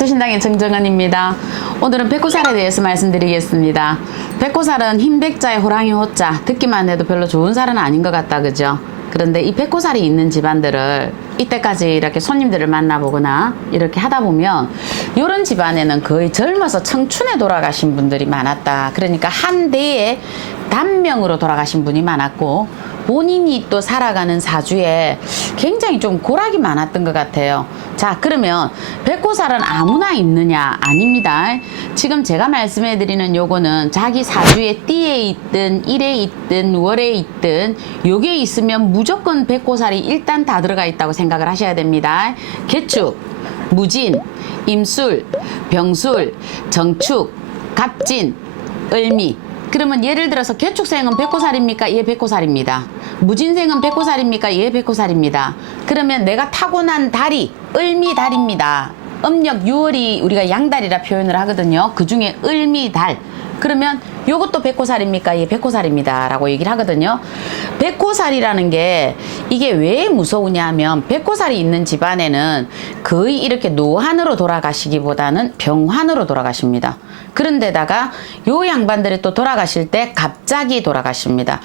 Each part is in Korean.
닥터신당의 정정은입니다. 오늘은 백호살에 대해서 말씀드리겠습니다. 백호살은 흰백자에 호랑이 호자, 듣기만 해도 별로 좋은 살은 아닌 것 같다, 그죠? 그런데 이 백호살이 있는 집안들을 이때까지 이렇게 손님들을 만나보거나 이렇게 하다 보면 이런 집안에는 거의 젊어서 청춘에 돌아가신 분들이 많았다. 그러니까 한 대에 단명으로 돌아가신 분이 많았고 본인이 또 살아가는 사주에 굉장히 좀 고락이 많았던 것 같아요. 자, 그러면 백호살은 아무나 있느냐? 아닙니다. 지금 제가 말씀해 드리는 요거는 자기 사주에 띠에 있든 일에 있든 월에 있든 요게 있으면 무조건 백호살이 일단 다 들어가 있다고 생각을 하셔야 됩니다. 개축, 무진, 임술, 병술, 정축, 갑진, 을미. 그러면 예를 들어서 개축생은 백호살입니까? 예, 백호살입니다. 무진생은 백호살입니까? 예, 백호살입니다. 그러면 내가 타고난 달이 을미달입니다. 음력 6월이 우리가 양달이라 표현을 하거든요. 그 중에 을미달. 그러면 요것도 백호살입니까? 예, 백호살입니다. 라고 얘기를 하거든요. 백호살이라는 게 이게 왜 무서우냐 하면 백호살이 있는 집안에는 거의 이렇게 노환으로 돌아가시기보다는 병환으로 돌아가십니다. 그런데다가 요 양반들이 또 돌아가실 때 갑자기 돌아가십니다.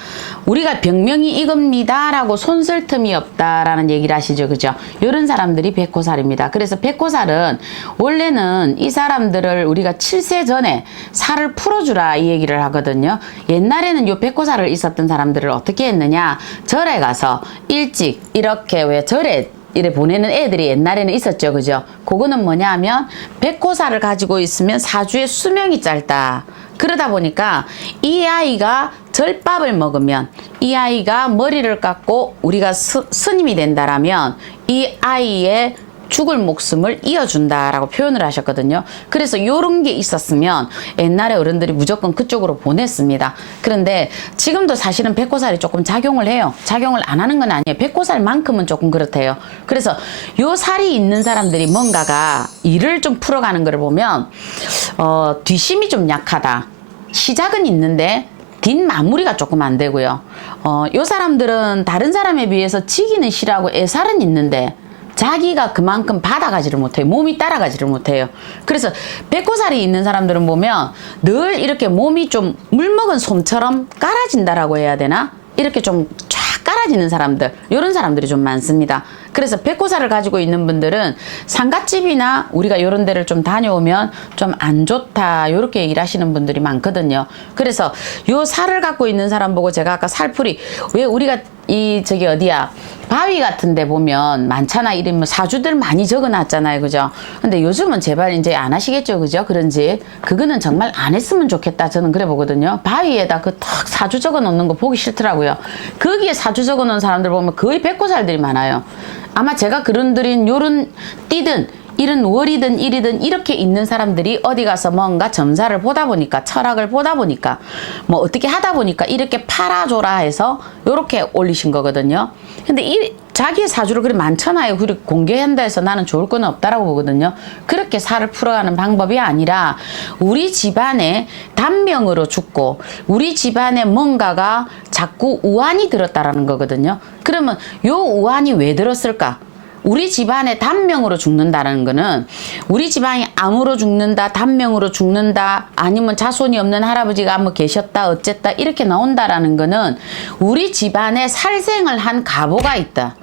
우리가 병명이 이겁니다 라고 손쓸 틈이 없다라는 얘기를 하시죠. 그죠? 요런 사람들이 백호살입니다. 그래서 백호살은 원래는 이 사람들을 우리가 7세 전에 살을 풀어주라 이 얘기를 하거든요. 옛날에는 요 백호살을 있었던 사람들을 어떻게 했느냐, 절에 가서 일찍 이렇게 왜 절에 이래 보내는 애들이 옛날에는 있었죠. 그죠? 그거는 뭐냐 하면 백호살을 가지고 있으면 사주의 수명이 짧다. 그러다 보니까 이 아이가 절밥을 먹으면, 이 아이가 머리를 깎고 우리가 스님이 된다라면 이 아이의 죽을 목숨을 이어준다라고 표현을 하셨거든요. 그래서 요런 게 있었으면 옛날에 어른들이 무조건 그쪽으로 보냈습니다. 그런데 지금도 사실은 백호살이 조금 작용을 해요. 작용을 안 하는 건 아니에요. 백호살만큼은 조금 그렇대요. 그래서 요 살이 있는 사람들이 뭔가가 일을 좀 풀어가는 걸 보면 뒷심이 좀 약하다. 시작은 있는데 뒷마무리가 조금 안 되고요. 요 사람들은 다른 사람에 비해서 지기는 싫어하고 애살은 있는데 자기가 그만큼 받아가지를 못해요. 몸이 따라가지를 못해요. 그래서 백호살이 있는 사람들은 보면 늘 이렇게 몸이 좀 물먹은 솜처럼 깔아진다라고 해야 되나? 이렇게 좀 쫙 깔아지는 사람들, 이런 사람들이 좀 많습니다. 그래서 백호살을 가지고 있는 분들은 상갓집이나 우리가 이런 데를 좀 다녀오면 좀 안 좋다 이렇게 얘기를 하시는 분들이 많거든요. 그래서 요 살을 갖고 있는 사람 보고 제가 아까 살풀이 왜 우리가 저기 어디야 바위 같은 데 보면 많잖아. 이름 뭐 사주들 많이 적어놨잖아요. 그죠? 근데 요즘은 제발 이제 안 하시겠죠. 그죠? 그런지 그거는 정말 안 했으면 좋겠다. 저는 그래 보거든요. 바위에다 그 탁 사주 적어 놓는 거 보기 싫더라고요. 거기에 사주 적어 놓은 사람들 보면 거의 백호살들이 많아요. 아마 제가 그런들인 요런 띠든 이런 월이든 일이든 이렇게 있는 사람들이 어디 가서 뭔가 점사를 보다 보니까, 철학을 보다 보니까, 뭐 어떻게 하다 보니까 이렇게 팔아줘라 해서 요렇게 올리신 거거든요. 근데 자기의 사주를 그리 많잖아요. 그리 공개한다 해서 나는 좋을 건 없다라고 보거든요. 그렇게 살을 풀어가는 방법이 아니라 우리 집안에 단명으로 죽고 우리 집안에 뭔가가 자꾸 우환이 들었다라는 거거든요. 그러면 요 우환이 왜 들었을까? 우리 집안에 단명으로 죽는다는 거는 우리 집안이 암으로 죽는다, 단명으로 죽는다, 아니면 자손이 없는 할아버지가 뭐 계셨다, 어쨌다 이렇게 나온다라는 거는 우리 집안에 살생을 한 가보가 있다.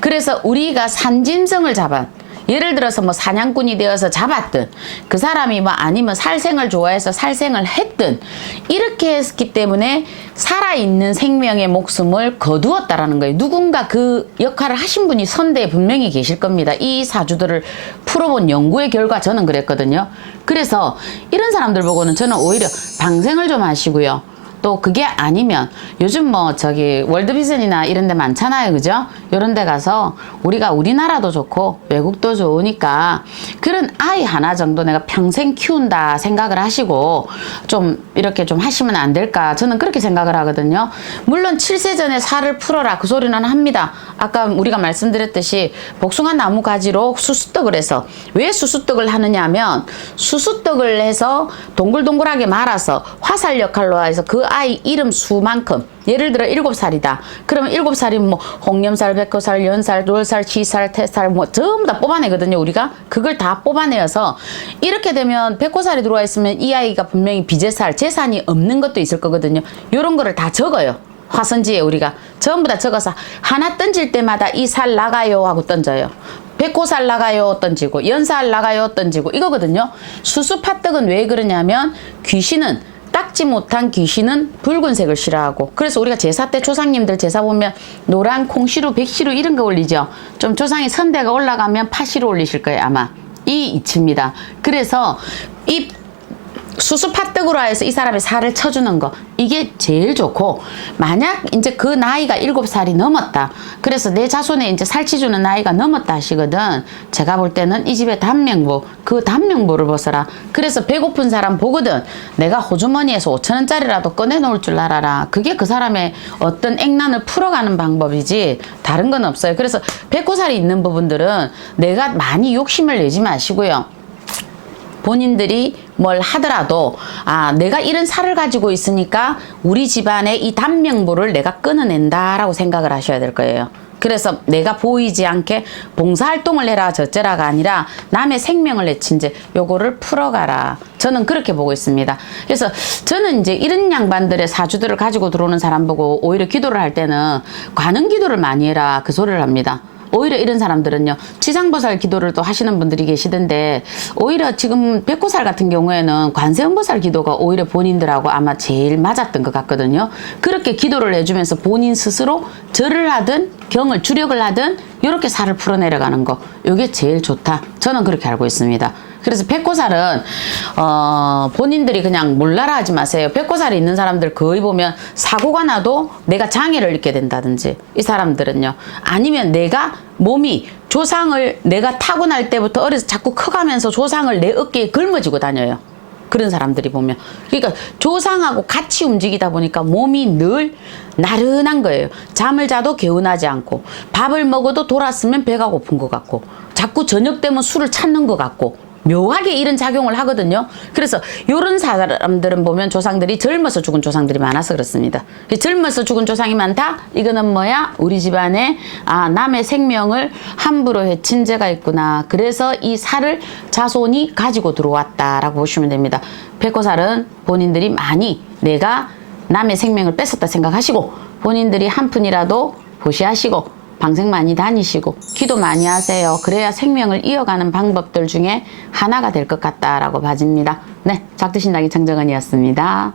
그래서 우리가 산짐승을 잡아, 예를 들어서 뭐 사냥꾼이 되어서 잡았든 그 사람이 뭐 아니면 살생을 좋아해서 살생을 했든 이렇게 했기 때문에 살아있는 생명의 목숨을 거두었다라는 거예요. 누군가 그 역할을 하신 분이 선대에 분명히 계실 겁니다. 이 사주들을 풀어본 연구의 결과 저는 그랬거든요. 그래서 이런 사람들 보고는 저는 오히려 방생을 좀 하시고요. 또 그게 아니면 요즘 뭐 저기 월드비전이나 이런 데 많잖아요. 그죠? 요런 데 가서 우리가 우리나라도 좋고 외국도 좋으니까 그런 아이 하나 정도 내가 평생 키운다 생각을 하시고 좀 이렇게 좀 하시면 안 될까? 저는 그렇게 생각을 하거든요. 물론 7세 전에 살을 풀어라 그 소리는 합니다. 아까 우리가 말씀드렸듯이 복숭아 나무 가지로 수수떡을 해서, 왜 수수떡을 하느냐 하면 수수떡을 해서 동글동글하게 말아서 화살 역할로 해서 그 아이 이름 수만큼 예를 들어 7살이다. 그러면 7살이면 뭐 홍염살, 백호살, 연살, 돌살, 치살, 태살 뭐 전부 다 뽑아내거든요. 우리가 그걸 다 뽑아내어서 이렇게 되면 백호살이 들어와 있으면 이 아이가 분명히 비재살, 재산이 없는 것도 있을 거거든요. 이런 거를 다 적어요. 화선지에 우리가 전부 다 적어서 하나 던질 때마다 이 살 나가요 하고 던져요. 백호살 나가요 던지고 연살 나가요 던지고 이거거든요. 수수팥떡은 왜 그러냐면 귀신은 닦지 못한 귀신은 붉은색을 싫어하고 그래서 우리가 제사 때 조상님들 제사 보면 노란 콩시루 백시루 이런 거 올리죠. 좀 조상이 선대가 올라가면 파시루 올리실 거예요 아마. 이 이치입니다. 그래서 이 수수팥떡으로 해서 이 사람의 살을 쳐주는 거 이게 제일 좋고 만약 이제 그 나이가 7살이 넘었다. 그래서 내 자손에 이제 살치주는 나이가 넘었다 하시거든. 제가 볼 때는 이 집의 단명보 그 단명보를 벗어라. 그래서 배고픈 사람 보거든. 내가 호주머니에서 5,000원짜리라도 꺼내놓을 줄 알아라. 그게 그 사람의 어떤 액난을 풀어가는 방법이지 다른 건 없어요. 그래서 백호살이 있는 부분들은 내가 많이 욕심을 내지 마시고요. 본인들이 뭘 하더라도 내가 이런 살을 가지고 있으니까 우리 집안의 이 단명보를 내가 끊어낸다라고 생각을 하셔야 될 거예요. 그래서 내가 보이지 않게 봉사활동을 해라 저쩌라가 아니라 남의 생명을 내친 죄 요거를 풀어가라. 저는 그렇게 보고 있습니다. 그래서 저는 이제 이런 양반들의 사주들을 가지고 들어오는 사람 보고 오히려 기도를 할 때는 관음 기도를 많이 해라 그 소리를 합니다. 오히려 이런 사람들은요 지상보살 기도를 또 하시는 분들이 계시던데 오히려 지금 백호살 같은 경우에는 관세음보살 기도가 오히려 본인들하고 아마 제일 맞았던 것 같거든요. 그렇게 기도를 해주면서 본인 스스로 절을 하든 경을 주력을 하든 이렇게 살을 풀어내려가는 거 이게 제일 좋다. 저는 그렇게 알고 있습니다. 그래서 백호살은 본인들이 그냥 몰라라 하지 마세요. 백호살이 있는 사람들 거의 보면 사고가 나도 내가 장애를 입게 된다든지 이 사람들은요. 아니면 내가 몸이 조상을 내가 타고날 때부터 어려서 자꾸 커가면서 조상을 내 어깨에 걸머지고 다녀요. 그런 사람들이 보면 그러니까 조상하고 같이 움직이다 보니까 몸이 늘 나른한 거예요. 잠을 자도 개운하지 않고 밥을 먹어도 돌았으면 배가 고픈 것 같고 자꾸 저녁 되면 술을 찾는 것 같고 묘하게 이런 작용을 하거든요. 그래서 이런 사람들은 보면 조상들이 젊어서 죽은 조상들이 많아서 그렇습니다. 젊어서 죽은 조상이 많다? 이거는 뭐야? 우리 집안에 남의 생명을 함부로 해친 죄가 있구나. 그래서 이 살을 자손이 가지고 들어왔다라고 보시면 됩니다. 백호살은 본인들이 많이 내가 남의 생명을 뺏었다 생각하시고 본인들이 한 푼이라도 보시하시고 방생 많이 다니시고 기도 많이 하세요. 그래야 생명을 이어가는 방법들 중에 하나가 될 것 같다라고 봐집니다. 네, 작두신당의 정정은이었습니다.